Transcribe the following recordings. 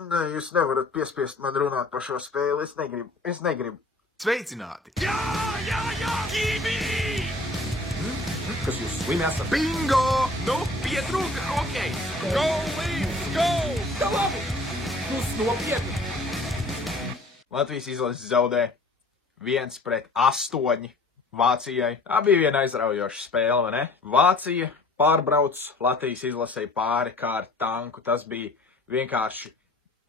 Nē, jūs nevarat piespiest man runāt par šo spēli. Es negribu. Sveicināti! Jā! Gibi! Kas jūs slimi esat? Bingo! Nu, pietrūka hokej! Go, Leafs, go! Tā labi! Jūs nopietni! Latvijas izlases zaudē 1-8 Vācijai. Tā bija viena aizraujoša spēle, vai ne? Vācija pārbrauc Latvijas izlasei pāri kā ar tanku. Tas bija vienkārši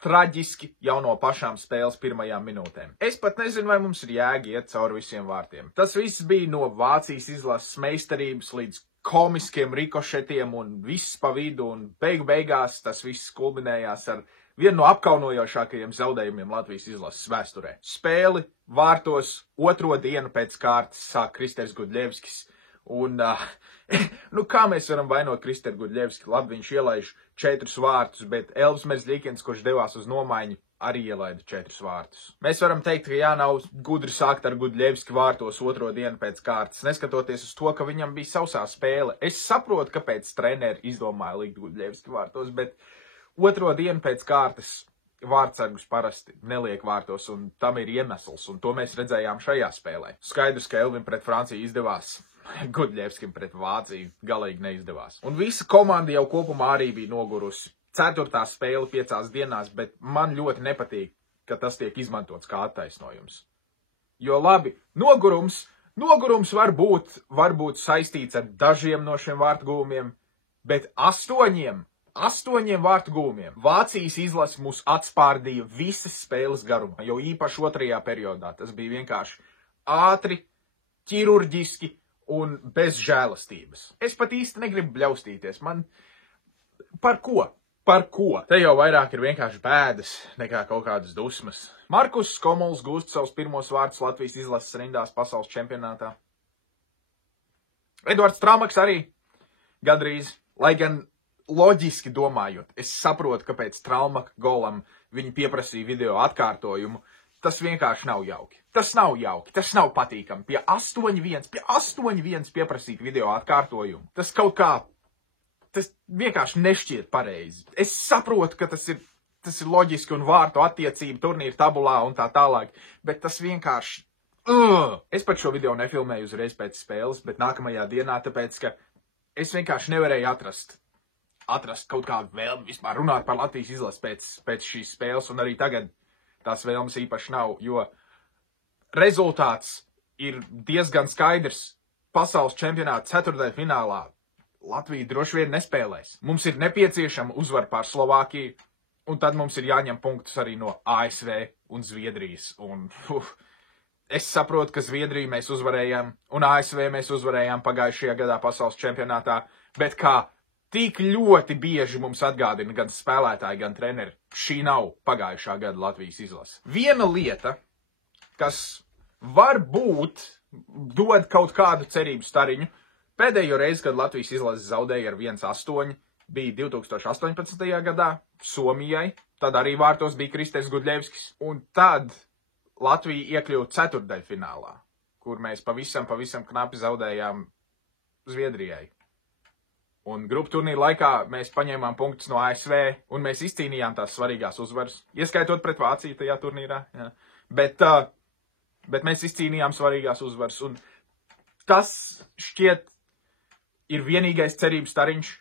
traģiski jau no pašām spēles pirmajām minūtēm. Es pat nezinu, vai mums ir jēga iet cauri visiem vārtiem. Tas viss bija no Vācijas izlases meistarības līdz komiskiem rikošetiem un viss pa vidu, un beigās tas viss kulminējās ar vienu no apkaunojošākajiem zaudējumiem Latvijas izlases vēsturē. Spēli vārtos otro dienu pēc kārtas sāk Kristers Gudļevskis. Un, kā mēs varam vainot Kristeru Gudļevski? Labi, viņš ielaiž 4 vārtus, bet Elvis Merzlikins, kurš devās uz nomaiņu, arī ielaida 4 vārtus. Mēs varam teikt, ka nav gudri sākt ar Gudļevski vārtos otro dienu pēc kārtas, neskatoties uz to, ka viņam bija sausā spēle. Es saprotu, kāpēc treneri izdomāja likt Gudļevski vārtos, bet otro dienu pēc kārtas vārtsargus parasti neliek vārtos, un tam ir iemesls, un to mēs redzējām šajā spēlē. Skaidrs, ka Elvim pret Franciju izdevās. Gudļevskim pret Vāciju galīgi neizdevās. Un visa komanda jau kopumā arī bija nogurusi. 4. spēle 5 dienās, bet man ļoti nepatīk, ka tas tiek izmantots kā attaisnojums. Jo labi, nogurums var būt saistīts ar dažiem no šiem vārtu gūmiem, bet 8 vārtu gūmiem Vācijas izlase mūs atspārdīja visas spēles garumā, jo īpaši otrajā periodā. Tas bija vienkārši ātri, ķirurģiski un bez žēlastības. Es pat īsti negribu bļaustīties. Par ko? Te jau vairāk ir vienkārši bēdas nekā kaut kādas dusmas. Markus Skomuls gūst savus pirmos vārdus Latvijas izlases rindās pasaules čempionātā. Edvards Traumaks arī gandrīz, lai gan loģiski domājot, es saprotu, ka pēc Traumaka golam viņi pieprasīja video atkārtojumu. Tas vienkārši nav jauki. Tas nav patīkami. Pie 8-1 pieprasīt video atkārtojumu. Tas vienkārši nešķiet pareizi. Es saprotu, ka tas ir loģiski un vārtu attiecība turnīra tabulā un tā tālāk, bet tas vienkārši... Es pat šo video nefilmēju uzreiz pēc spēles, bet nākamajā dienā, tāpēc, ka es vienkārši nevarēju atrast kaut kādu vēlmi vispār runāt par Latvijas izlasi pēc šīs spēles, un arī tagad tās vēlmes īpaši nav, jo rezultāts ir diezgan skaidrs. Pasaules čempionāta ceturtdaļfinālā Latvija droši vien nespēlēs. Mums ir nepieciešama uzvara pār Slovākiju, un tad mums ir jāņem punktus arī no ASV un Zviedrijas. Es saprotu, ka Zviedriju mēs uzvarējām, un ASV mēs uzvarējām pagājušajā gadā pasaules čempionātā, bet kā tik ļoti bieži mums atgādina gan spēlētāji, gan treneri, šī nav pagājušā gada Latvijas izlase. Viena lieta, kas varbūt dod kaut kādu cerību stariņu, pēdējo reizi, kad Latvijas izlase zaudēja ar 1-8, bija 2018. gadā Somijai, tad arī vārtos bija Kristers Gudļevskis, un tad Latvija iekļuva ceturtdaļfinālā, kur mēs pavisam knapi zaudējām Zviedrijai. Un grupu turnīra laikā mēs paņēmām punktus no ASV, un mēs izcīnījām tās svarīgās uzvaras, ieskaitot pret Vāciju tajā turnīrā. Jā. Bet mēs izcīnījām svarīgās uzvaras, un tas šķiet ir vienīgais cerības stariņš,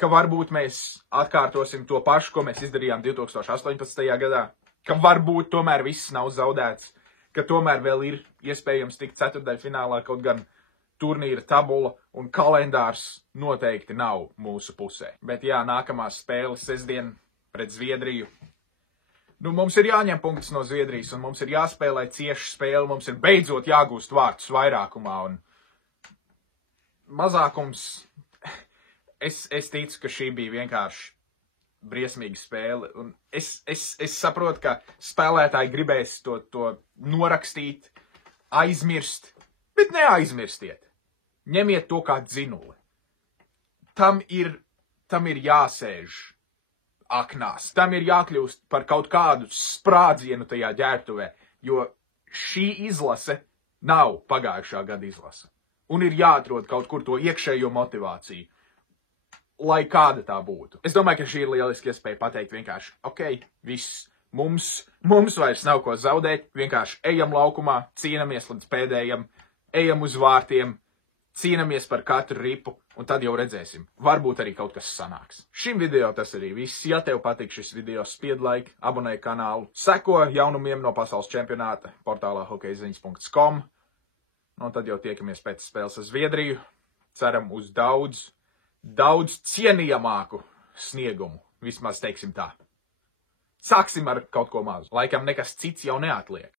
ka varbūt mēs atkārtosim to pašu, ko mēs izdarījām 2018. gadā, ka varbūt tomēr viss nav zaudēts, ka tomēr vēl ir iespējams tikt ceturtdaļfinālā, kaut gan turnīra tabula un kalendārs noteikti nav mūsu pusē. Bet jā, nākamās spēles sestdien pret Zviedriju. Mums ir jāņem punktus no Zviedrijas, un mums ir jāspēlē cieša spēle, mums ir beidzot jāgūst vārtus vairākumā, un mazākums, es ticu, ka šī bija vienkārši briesmīga spēle, un es saprotu, ka spēlētāji gribēs to norakstīt, aizmirst, bet neaizmirstiet. Ņemiet to kā dzinuli. Tam ir jāsēž aknās. Tam ir jākļūst par kaut kādu sprādzienu tajā ģērbtuvē, jo šī izlase nav pagājušā gada izlase. Un ir jāatrod kaut kur to iekšējo motivāciju. lai kāda tā būtu. Es domāju, ka šī ir lieliski iespēja pateikt vienkārši, ok, viss, mums vairs nav ko zaudēt, vienkārši ejam laukumā, cīnamies līdz pēdējam, ejam uz vārtiem, cīnamies par katru ripu, un tad jau redzēsim. Varbūt arī kaut kas sanāks. Šim video tas arī viss. Ja tev patīk šis video, spied like, abonē kanālu, seko jaunumiem no pasaules čempionāta portālā hokejziņas.com. Un tad jau tiekamies pēc spēles ar Zviedriju. Ceram uz daudz cienījamāku sniegumu. Vismaz teiksim tā. Sāksim ar kaut ko mazu. Laikam nekas cits jau neatliek.